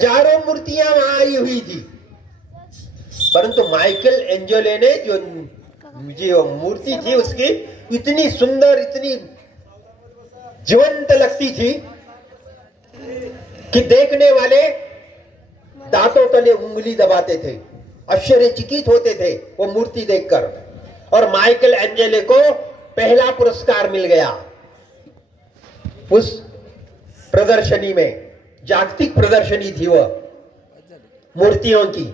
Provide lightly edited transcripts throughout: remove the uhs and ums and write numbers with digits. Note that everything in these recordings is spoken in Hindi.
हजारों मूर्तियां वहां आई हुई थी, परंतु माइकल एंजेलो ने जो मूर्ति थी उसकी इतनी सुंदर, इतनी जीवंत लगती थी कि देखने वाले दांतों तले उंगली दबाते थे, आश्चर्यचकित होते थे वो मूर्ति देखकर। और माइकल एंजेलो को पहला पुरस्कार मिल गया उस प्रदर्शनी में। जागतिक प्रदर्शनी थी वो मूर्तियों की,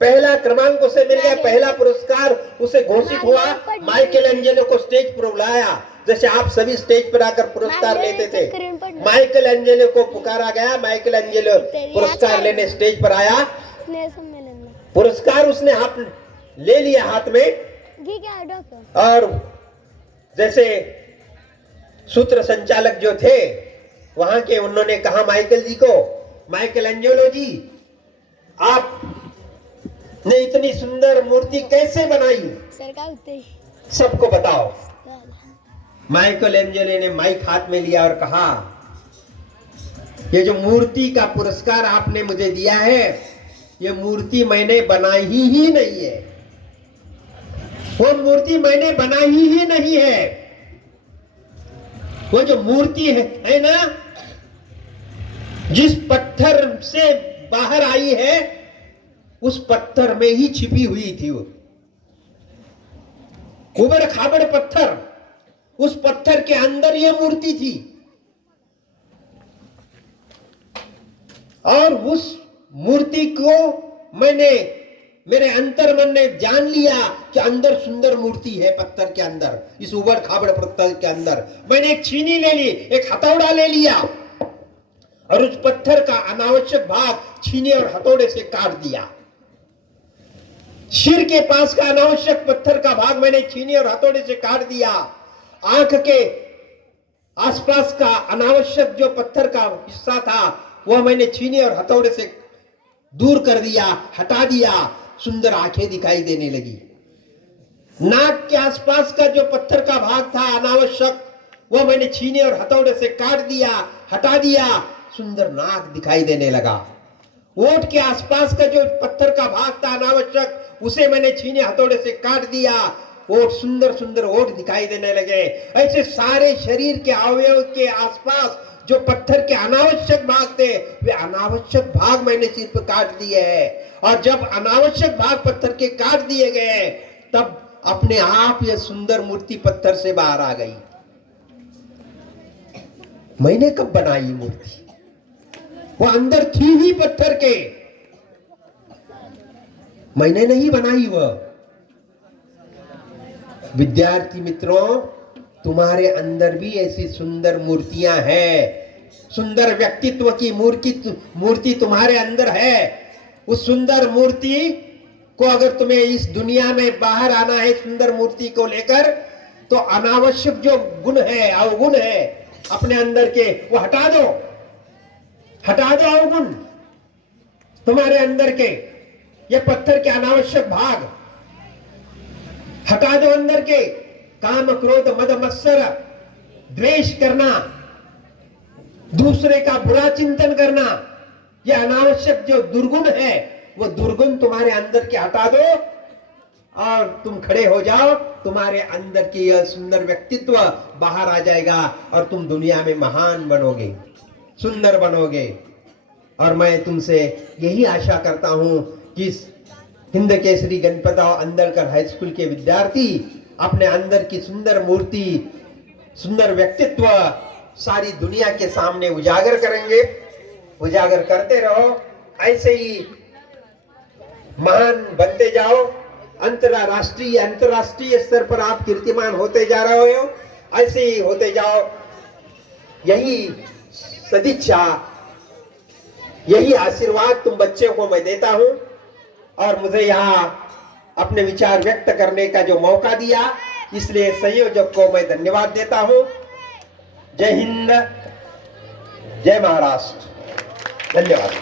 पहला क्रमांक उसे मिल गया, पहला पुरस्कार उसे घोषित हुआ। माइकल एंजेलो को स्टेज पर बुलाया, जैसे आप सभी स्टेज पर आकर पुरस्कार लेते थे। माइकल एंजेलो को पुकारा गया, माइकल एंजेलो पुरस्कार लेने स्टेज पर आया। पुरस्कार उसने हाथ ले लिया हाथ में, और जैसे सूत्र संचालक जो थे वहां के, उन्होंने कहा माइकल जी को, माइकल एंजेलो जी, आप ने इतनी सुंदर मूर्ति कैसे बनाई, सबको बताओ। माइकल एंजेलो ने माइक हाथ में लिया और कहा, ये जो मूर्ति का पुरस्कार आपने मुझे दिया है, ये मूर्ति मैंने बनाई ही नहीं है, वो मूर्ति मैंने बनाई ही नहीं है। वो जो मूर्ति है ना, जिस पत्थर से बाहर आई है, उस पत्थर में ही छिपी हुई थी वो उबड़ खाबड़ पत्थर, उस पत्थर के अंदर ये मूर्ति थी। और उस मूर्ति को मैंने, मेरे अंतर मन ने जान लिया कि अंदर सुंदर मूर्ति है, पत्थर के अंदर, इस उबड़ खाबड़ पत्थर के अंदर। मैंने एक छीनी ले ली, एक हथौड़ा ले लिया, और उस पत्थर का अनावश्यक भाग छीने और हथौड़े से काट दिया। सिर के पास का अनावश्यक पत्थर का भाग मैंने छीने और हथौड़े से काट दिया। आंख के आसपास का अनावश्यक जो पत्थर का हिस्सा था, वह मैंने छीने और हथौड़े से दूर कर दिया, हटा दिया। सुंदर आंखें दिखाई देने लगी। नाक के आसपास का जो पत्थर का भाग था अनावश्यक, वह मैंने छीने और हथौड़े से काट दिया, हटा दिया। सुंदर नाक दिखाई देने लगा। ओठ के आसपास का जो पत्थर का भाग था अनावश्यक, उसे मैंने छीने हथौड़े से काट दिया। ओठ, सुंदर सुंदर ओठ दिखाई देने लगे। ऐसे सारे शरीर के अवयव के आसपास जो पत्थर के अनावश्यक भाग थे, वे अनावश्यक भाग मैंने सिर पर काट दिए हैं। और जब अनावश्यक भाग पत्थर के काट दिए गए, तब अपने आप यह सुंदर मूर्ति पत्थर से बाहर आ गई। मैंने कब बनाई मूर्ति? वो अंदर थी ही पत्थर के, मैंने नहीं बनाई वह। विद्यार्थी मित्रों, तुम्हारे अंदर भी ऐसी सुंदर मूर्तियां हैं, सुंदर व्यक्तित्व की मूर्ति तुम्हारे अंदर है। उस सुंदर मूर्ति को अगर तुम्हें इस दुनिया में बाहर आना है, सुंदर मूर्ति को लेकर, तो अनावश्यक जो गुण है, अवगुण है अपने अंदर के, वो हटा दो, हटा दो अवगुण तुम्हारे अंदर के, ये पत्थर के अनावश्यक भाग हटा दो अंदर के। काम, क्रोध, मद, मत्सर, द्वेष करना, दूसरे का बुरा चिंतन करना, यह अनावश्यक जो दुर्गुण है, वो दुर्गुण तुम्हारे अंदर के हटा दो, और तुम खड़े हो जाओ। तुम्हारे अंदर की यह सुंदर व्यक्तित्व बाहर आ जाएगा, और तुम दुनिया में महान बनोगे, सुंदर बनोगे। और मैं तुमसे यही आशा करता हूं कि हिंद केसरी गणपतराव अंदलकर हाई स्कूल के विद्यार्थी अपने अंदर की सुंदर मूर्ति, सुंदर व्यक्तित्व सारी दुनिया के सामने उजागर करेंगे। उजागर करते रहो, ऐसे ही महान बनते जाओ। अंतरराष्ट्रीय स्तर पर आप कीर्तिमान होते जा रहे हो, ऐसे ही होते जाओ। यही सदिच्छा, यही आशीर्वाद तुम बच्चों को मैं देता हूं। और मुझे यहाँ अपने विचार व्यक्त करने का जो मौका दिया, इसलिए संयोजक को मैं धन्यवाद देता हूं। जय हिंद, जय महाराष्ट्र। धन्यवाद।